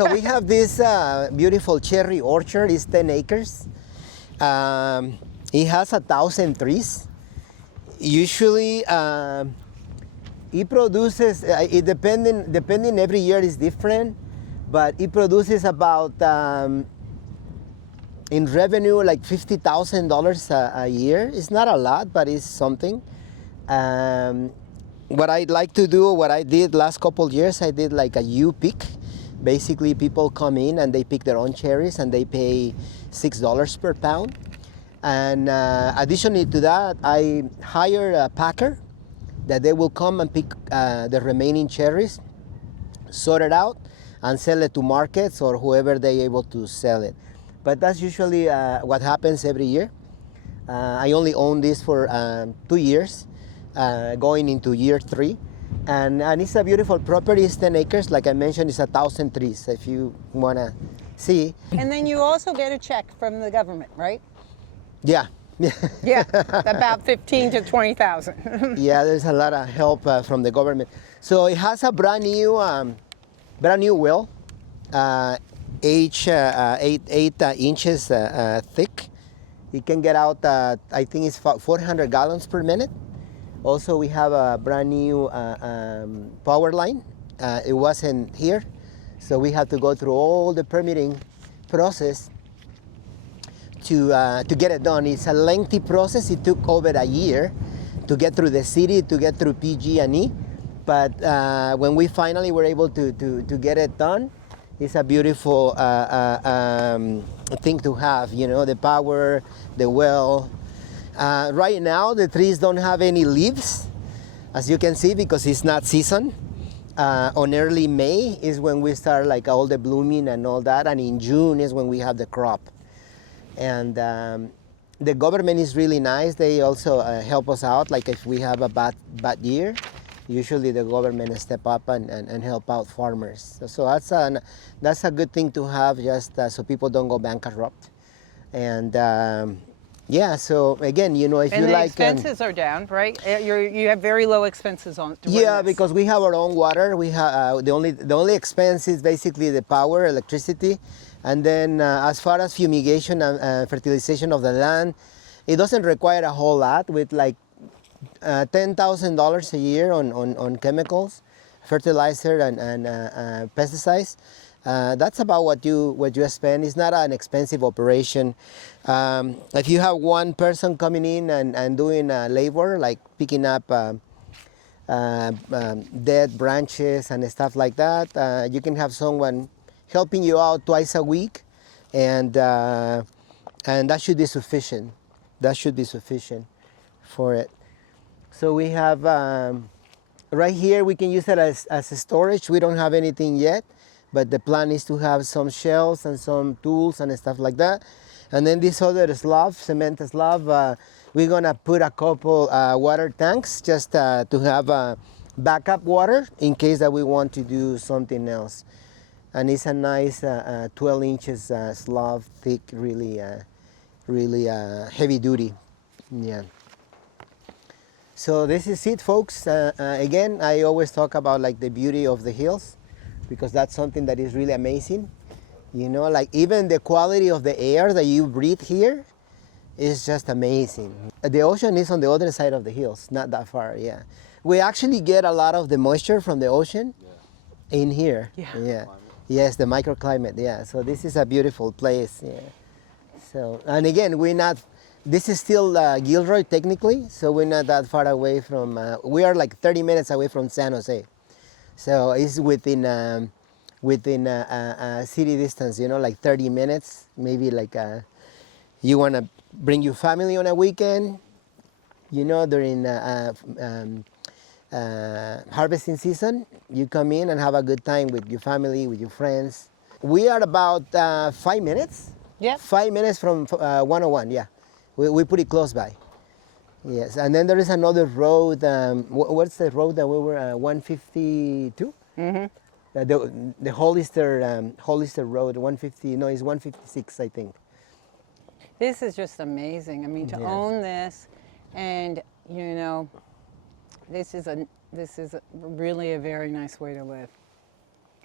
So we have this beautiful cherry orchard. It's 10 acres. It has 1,000 trees. Usually, it produces. It depending every year is different, but it produces about in revenue like $50,000 a year. It's not a lot, but it's something. What I'd like to do, what I did last couple years, I did like a U-pick. Basically, people come in and they pick their own cherries and they pay $6 per pound. And additionally to that, I hire a packer that they will come and pick the remaining cherries, sort it out, and sell it to markets or whoever they're able to sell it. But that's usually what happens every year. I only own this for 2 years, going into year 3. And it's a beautiful property. It's 10 acres. Like I mentioned, it's 1,000 trees, if you want to see. And then you also get a check from the government, right? Yeah. Yeah, about 15 to 20,000. Yeah, there's a lot of help from the government. So it has a brand new well, 8 inches thick. It can get out, I think it's 400 gallons per minute. Also, we have a brand new power line. It wasn't here, so we had to go through all the permitting process to get it done. It's a lengthy process. It took over a year to get through the city, to get through PG&E. But when we finally were able to get it done, it's a beautiful thing to have. You know, the power, the well. Right now, the trees don't have any leaves, as you can see, because it's not season. On early May is when we start like all the blooming and all that, and in June is when we have the crop. And the government is really nice. They also help us out. Like if we have a bad year, usually the government step up and help out farmers. So that's a good thing to have, just so people don't go bankrupt. And yeah, so again, you know, if And you the like, expenses are down, right? You have very low expenses on. yeah, because we have our own water. We have the only expense is basically the power, electricity, and then as far as fumigation and fertilization of the land, it doesn't require a whole lot. With like $10,000 a year on chemicals, fertilizer, and pesticides. That's about what you spend. It's not an expensive operation. If you have one person coming in and doing labor, like picking up dead branches and stuff like that, you can have someone helping you out twice a week, and that should be sufficient. That should be sufficient for it. So we have right here, we can use it as a storage. We don't have anything yet, but the plan is to have some shelves and some tools and stuff like that. And then this other slab, cement slab, we're gonna put a couple water tanks just to have backup water in case that we want to do something else. And it's a nice 12 inches slab, thick, really heavy duty. Yeah. So this is it, folks. Again, I always talk about like the beauty of the hills, because that's something that is really amazing. You know, like even the quality of the air that you breathe here is just amazing. The ocean is on the other side of the hills, not that far, yeah. We actually get a lot of the moisture from the ocean in here. Yeah. Yes, the microclimate, yeah. So this is a beautiful place, yeah. So, and again, this is still Gilroy technically, so we're not that far away from, we are like 30 minutes away from San Jose. So it's within city distance, you know, like 30 minutes, maybe like you want to bring your family on a weekend, you know, during harvesting season, you come in and have a good time with your family, with your friends. We are about 5 minutes. Yeah. 5 minutes from 101, yeah. We put it close by. Yes, and then there is another road. What's the road that we were 152? Mm-hmm. The Hollister Road, 150. No, it's 156, I think. This is just amazing. I mean, to own this, and you know, this is really a very nice way to live.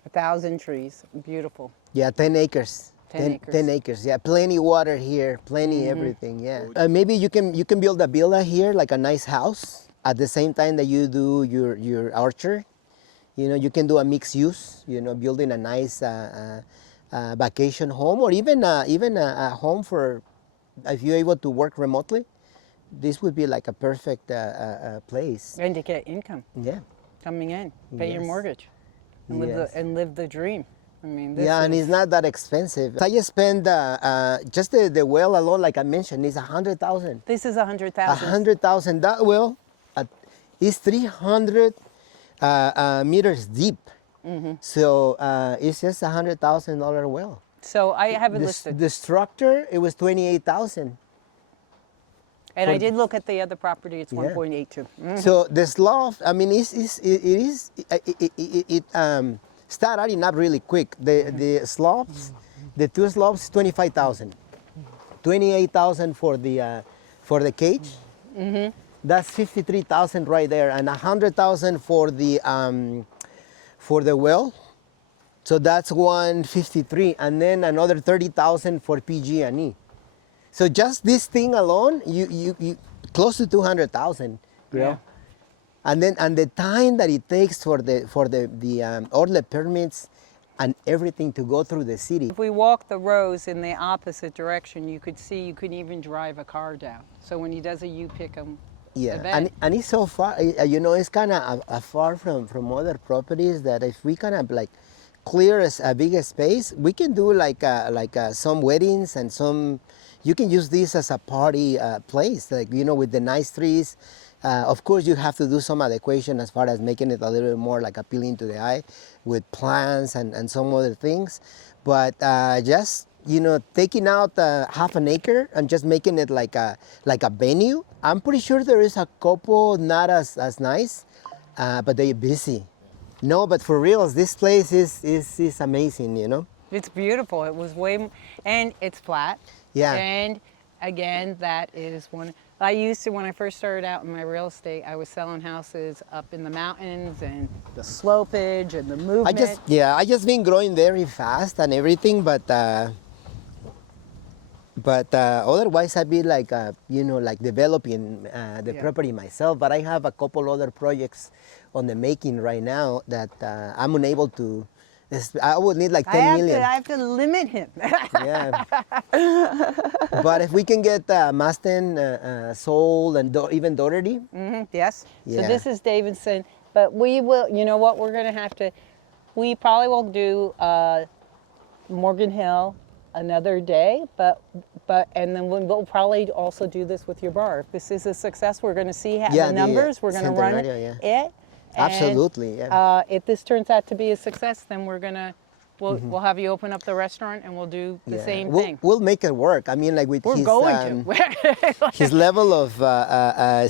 1,000 trees. Beautiful. Yeah, 10 acres. 10 acres. 10 acres. Yeah, plenty water here, plenty everything. Yeah. Maybe you can build a villa here, like a nice house, at the same time that you do your orchard. You know, you can do a mixed use. You know, building a nice vacation home, or even a home for if you're able to work remotely. This would be like a perfect place. And to get income Yeah. coming in, pay your Yes. mortgage, and Yes. live the dream. I mean, this Yeah, and is- it's not that expensive. I just spend just the well alone, like I mentioned, is 100,000. This is 100,000. 100,000. That well is 300 meters deep. So it's just $100,000 well. So I have it The, listed. the structure, it was 28,000. And I for- did look at the other property. It's Yeah. 1.82. So the slope, I mean, it start adding up really quick. The slopes, the two slopes, 25,000, 28,000 for the cage. That's 53,000 right there, and 100,000 for the well. So that's 153, and then another 30,000 for PG&E. So just this thing alone, you close to 200,000, Yeah. and the time that it takes for all the permits and everything to go through the city. If we walk the rows in the opposite direction, you could see you couldn't even drive a car down. So when he does a pick 'em Yeah, event, and it's so far. You know, it's kind of far from other properties that if we kind of like clear a bigger space, we can do like some weddings and some. You can use this as a party place, like you know, with the nice trees. Of course, you have to do some adequation as far as making it a little bit more like appealing to the eye, with plants and some other things. But just you know, taking out half an acre and just making it like a venue. I'm pretty sure there is a couple not as nice, but they're busy. No, but for reals, this place is amazing. You know. it's beautiful. It was and it's flat. Yeah. And again, that is one. I used to, when I first started out in my real estate, I was selling houses up in the mountains and the slopage and the movement. I just been growing very fast and everything, but otherwise I'd be like you know, like developing the Yeah. property myself. But I have a couple other projects on the making right now that I'm unable to. I would need like 10 million. I have to limit him. Yeah. But if we can get Maston sold and even Doherty. Yes. Yeah. So this is Davidson, but we will. You know what? We're going to have to. We probably will do Morgan Hill another day, but and then we'll probably also do this with your bar. If this is a success, we're going to see the numbers. We're going to run Centenario, it. And, Absolutely, yeah. if this turns out to be a success, then we'll have you open up the restaurant and we'll do the same thing. We'll make it work. I mean, like with We're his, going to. his level of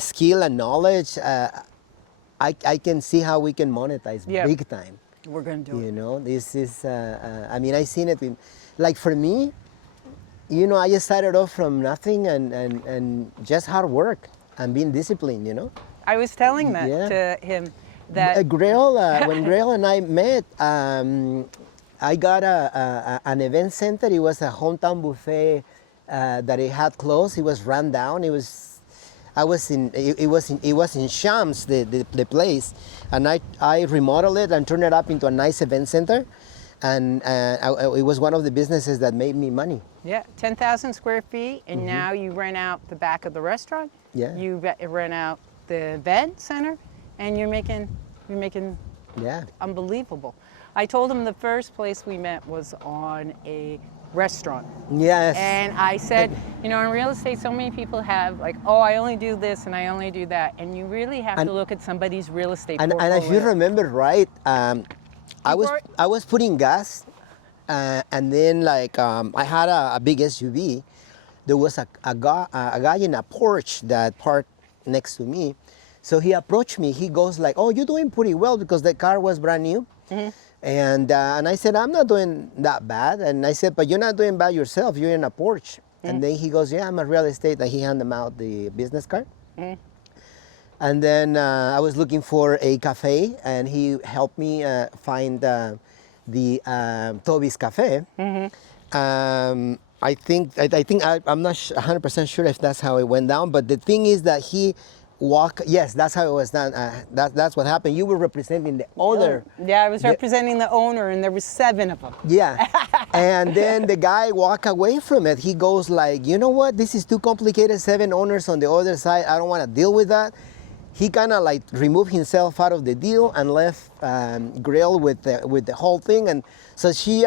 skill and knowledge, I can see how we can monetize Yeah. big time. We're going to do You it. know, this is, I mean, I seen it in, like for me, you know, I just started off from nothing and just hard work and being disciplined, you know. I was telling that Yeah. to him that Grail, when Grail and I met, I got an event center. It was a hometown buffet that it had closed. It was run down. It was in Shams, the place, and I remodeled it and turned it up into a nice event center, and it was one of the businesses that made me money. Yeah, 10,000 square feet, and now you rent out the back of the restaurant. Yeah. You rent out the event center, and you're making Yeah. unbelievable. I told him the first place we met was on a restaurant. Yes. And I said, you know, in real estate, so many people have like, oh, I only do this and I only do that. And you really have to look at somebody's real estate and portfolio. if you remember right, I was putting gas, and then like I had a big SUV. There was a guy in a porch that parked next to me. So he approached me. He goes like, "Oh, you're doing pretty well," because the car was brand new. And I said, "I'm not doing that bad." And I said, "But you're not doing bad yourself. You're in a Porsche." And then he goes, "Yeah, I'm a real estate." And he handed him out the business card. And then I was looking for a cafe, and he helped me find the Toby's Cafe. I'm not 100% sure if that's how it went down, but the thing is that he yes, that's how it was done. That's what happened. You were representing the owner. Yeah, I was representing the owner, and there was 7 of them. Yeah, and then the guy walked away from it. He goes like, you know what? This is too complicated. 7 owners on the other side. I don't want to deal with that. He kind of like removed himself out of the deal and left Grail with the whole thing. And so she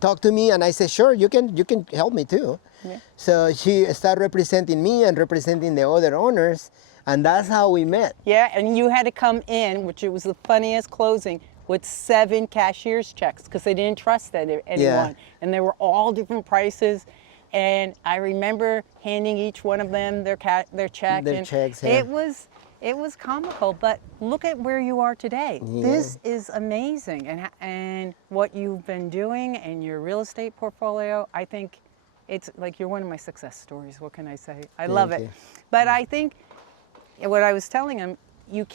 talked to me, and I said, sure, you can help me too. Yeah. So she started representing me and representing the other owners, and that's how we met. Yeah, and you had to come in, which it was the funniest closing, with 7 cashier's checks because they didn't trust anyone. Yeah. And they were all different prices. And I remember handing each one of them their check. Their checks, yeah. It was comical, but look at where you are today. Yeah. This is amazing, and what you've been doing and your real estate portfolio, I think it's like you're one of my success stories. What can I say? I love it. But I think what I was telling him, your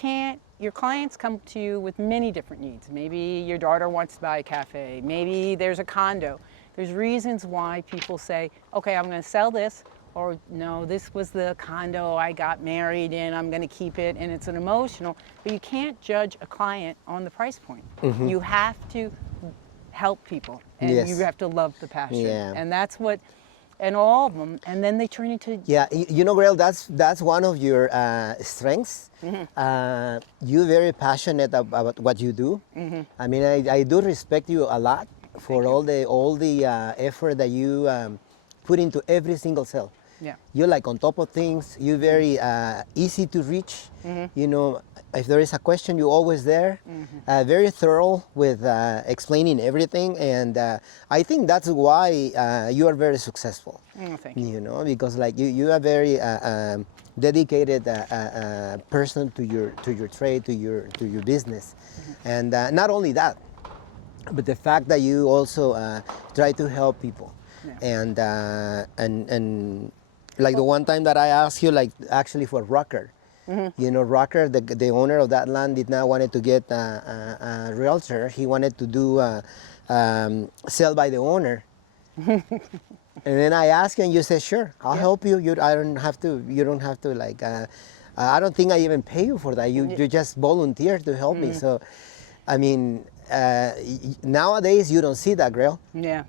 clients come to you with many different needs. Maybe your daughter wants to buy a cafe. Maybe there's a condo. There's reasons why people say, okay, I'm going to sell this, or no, this was the condo I got married in, I'm going to keep it, and it's an emotional. But you can't judge a client on the price point. Mm-hmm. You have to help people, and yes. You have to love the passion. Yeah. And that's what, and all of them, and then they turn into... Yeah, you know, Grail, that's one of your strengths. Mm-hmm. You're very passionate about what you do. Mm-hmm. I mean, I do respect you a lot for all the effort that you put into every single sale. Yeah. You're like on top of things. You're very easy to reach. Mm-hmm. You know, if there is a question, you're always there. Mm-hmm. Very thorough with explaining everything, and I think that's why you are very successful. Thank you. You know, because like you are very dedicated person to your trade, to your business, mm-hmm. and not only that, but the fact that you also try to help people. Yeah. And like the one time that I asked you, like actually for Rucker, mm-hmm. You know, Rucker, the owner of that land did not wanted to get a realtor. He wanted to do sell by the owner. And then I asked you, and you said, "Sure, I'll help you. You don't have to like. I don't think I even pay you for that. You just volunteered to help me. So, I mean, nowadays you don't see that, Grail. Yeah.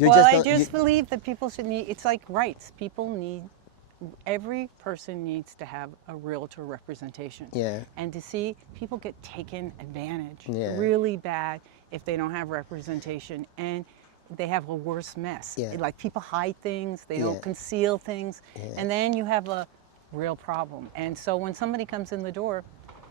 I just believe that people should need, it's like rights. Every person needs to have a realtor representation. Yeah. And to see people get taken advantage really bad if they don't have representation, and they have a worse mess. Yeah. Like people hide things, they don't conceal things, and then you have a real problem. And so when somebody comes in the door,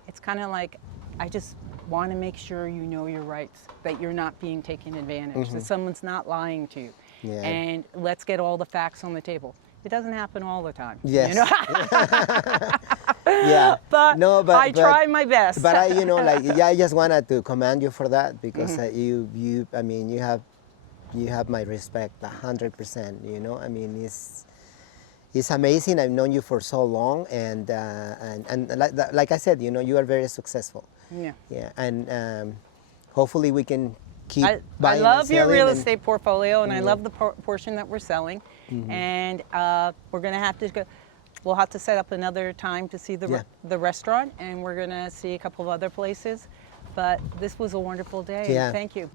it's kind of like, I just want to make sure you know your rights, that you're not being taken advantage, mm-hmm. that someone's not lying to you. Yeah. And let's get all the facts on the table. It doesn't happen all the time. Yes. You know? Yeah. But I try my best. But I just wanted to commend you for that, because mm-hmm. you have my respect 100%. You know, I mean, it's amazing. I've known you for so long, and like I said, you know, you are very successful. Yeah. Yeah, and hopefully we can keep buying. I love your real estate portfolio, and I love the portion that we're selling. Mm-hmm. And we're gonna have to go. We'll have to set up another time to see the restaurant, and we're gonna see a couple of other places. But this was a wonderful day. Yeah. Thank you.